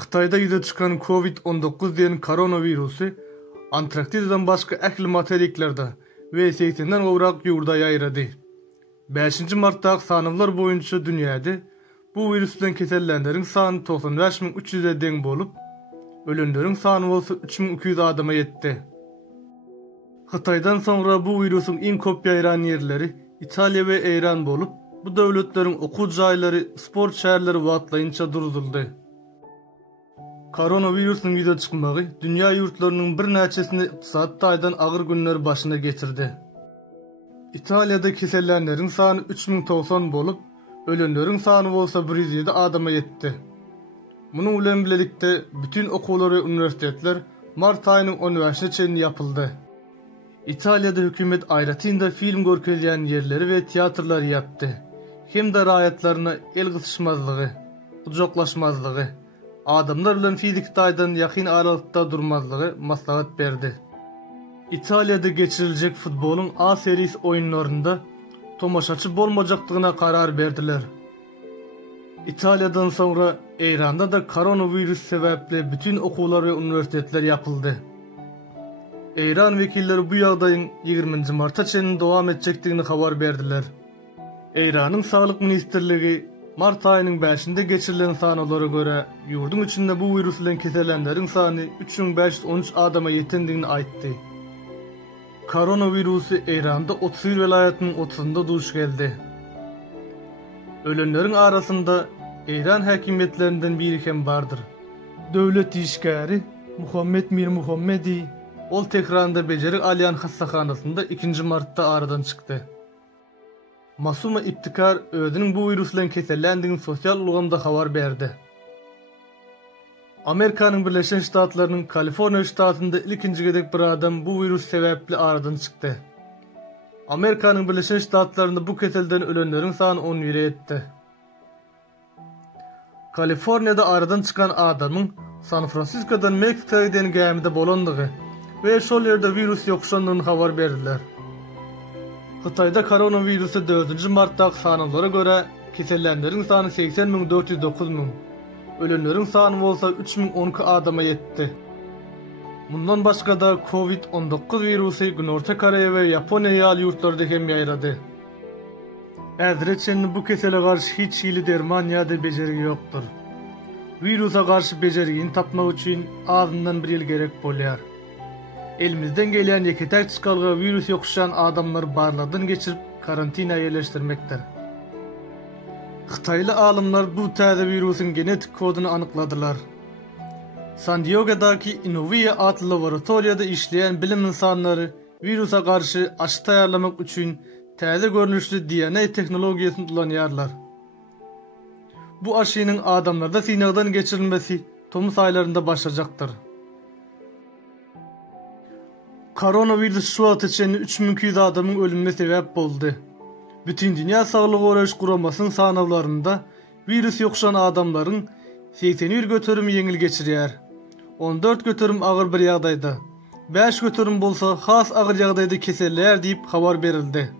Xitayda yüze çıkan COVID-19 diyen koronavirusu Antarktida'dan başka ähli materiklerde ve 80'den gowrak ýurda ýaýrady. 5 martda sanawlar boýunça dünýäde bu virusdan kesellenleriň sany 95.300'e deň bolup, ölenleriň sany bolsa 3200 adama ýetdi. Xitaydan sonra bu virusun iň köp ýaýran ýerleri Italiýa we Eýran bolup, bu döwletleriň okuw jaýlary, sport şäherleri wagtlaýynça durduruldy. Koronavirusyň ýüze çykmagy dünýä ýurtlarynyň bir näçesini ykdysat taýdan agyr günler başyna geçirdi. Italiýada kesellenleriň sany 3090 bolup, ölenleriň sany bolsa 107 adama ýetdi. Munuň bilen birlikde bütün okuwlar we universitetler mart aýynyň 15-ine çenli ýapyldy. Italiýada hökümet aýratynda film görkezýän ýerleri we teatrlary ýapdy. Hem de raýatlaryna el gysışmazlygy, ujoklaşmazlygy, adamlar bilen fizik taýdan ýakyn aralykda durmazlygy maslahat berdi. Italiýada geçiriljek futboluň A serisi oýunlarynda tomaşaçy bolmajakdygyna karar berdiler. Italiýadan sonra Eýranda da koronavirus sebäpli bütün okuwlar we universitetler ýapyldy. Eýran wekilleri bu ýagdaýyň 20 marta çenli dowam etjekdigini habar berdiler. Eýranyň saglyk ministrligi mart aýynyň 5-inde geçirilen sanawlara göre ýurdun içinde bu virus bilen kesellenleriň sany 3513 adama ýetendigini aýtdy. Koronavirusu Eýranda 31 welaýatynyň 30-ynda duş geldi. Ölenleriň arasynda Eýran häkimetlerinden biri hem bardyr. Döwlet işgäri Muhammed Mir Muhammedi ol Tehranda Bejerik alýan hastahanasynda 2 martda aradan çykdy. Masuma İptikar özüniň bu virus bilen kesellendigini sosial ulgamda habar berdi. Amerikanyň Birleşen Ştatlarynyň Kaliforniýa ştatynda ilkinji gedek bir adam bu virus sebäpli aradan çykdy. Amerikanyň Birleşen Ştatlarynda bu keselden ölenleriň sany 11 ýetdi. Kaliforniýada aradan çıkan adamyň San Francisco'dan Meksika'ya giden gemide bolandygy we şol ýerde virus ýokşandygyny habar berdiler. Xitayda koronavirusu 4 martda sanawlara göre kesellenleriň sany 80.409.000, ölenleriň sany bolsa 3012 adama ýetdi. Bundan başga da COVID-19 virusu Günorta Koreýa we Ýaponiýa ýaly ýurtlarda hem ýaýrady. Äzreçen bu kesele garşy hiç hili derman ýa-da bejerigi ýokdur. Virusa garşy bejerigini tapmak üçin azyndan bir ýyl gerek bolýar. Elimizden gelýän ýeketek çykalga virus ýokuşan adamlar barlardan geçirip karantina ýerleşdirmekdir. Xitayly alymlar bu täze virusyň genetik koduny anykladylar. San Diego'daki Innovia adly laboratoriýada işleýän bilim insanlary virusa garşy aşı taýarlamak üçin täze görnüşli DNA teknologiýasyny kullanýarlar. Bu aşynyň adamlarda synagdan geçirilmesi tomuz aýlarynda başlajakdyr. Koronavirus şu wagt içinde 3200 adamın ölümüne sebep boldy. Bütün Dünya Saglyk Goraýyş Guramasynyň sanawlarynda virus ýokşan adamlaryň 81 götürüm ýeňil geçirýär. 14 götürüm agyr bir ýagdaýda, 5 götürüm bolsa has agyr ýagdaýda keseller diýip habar berildi.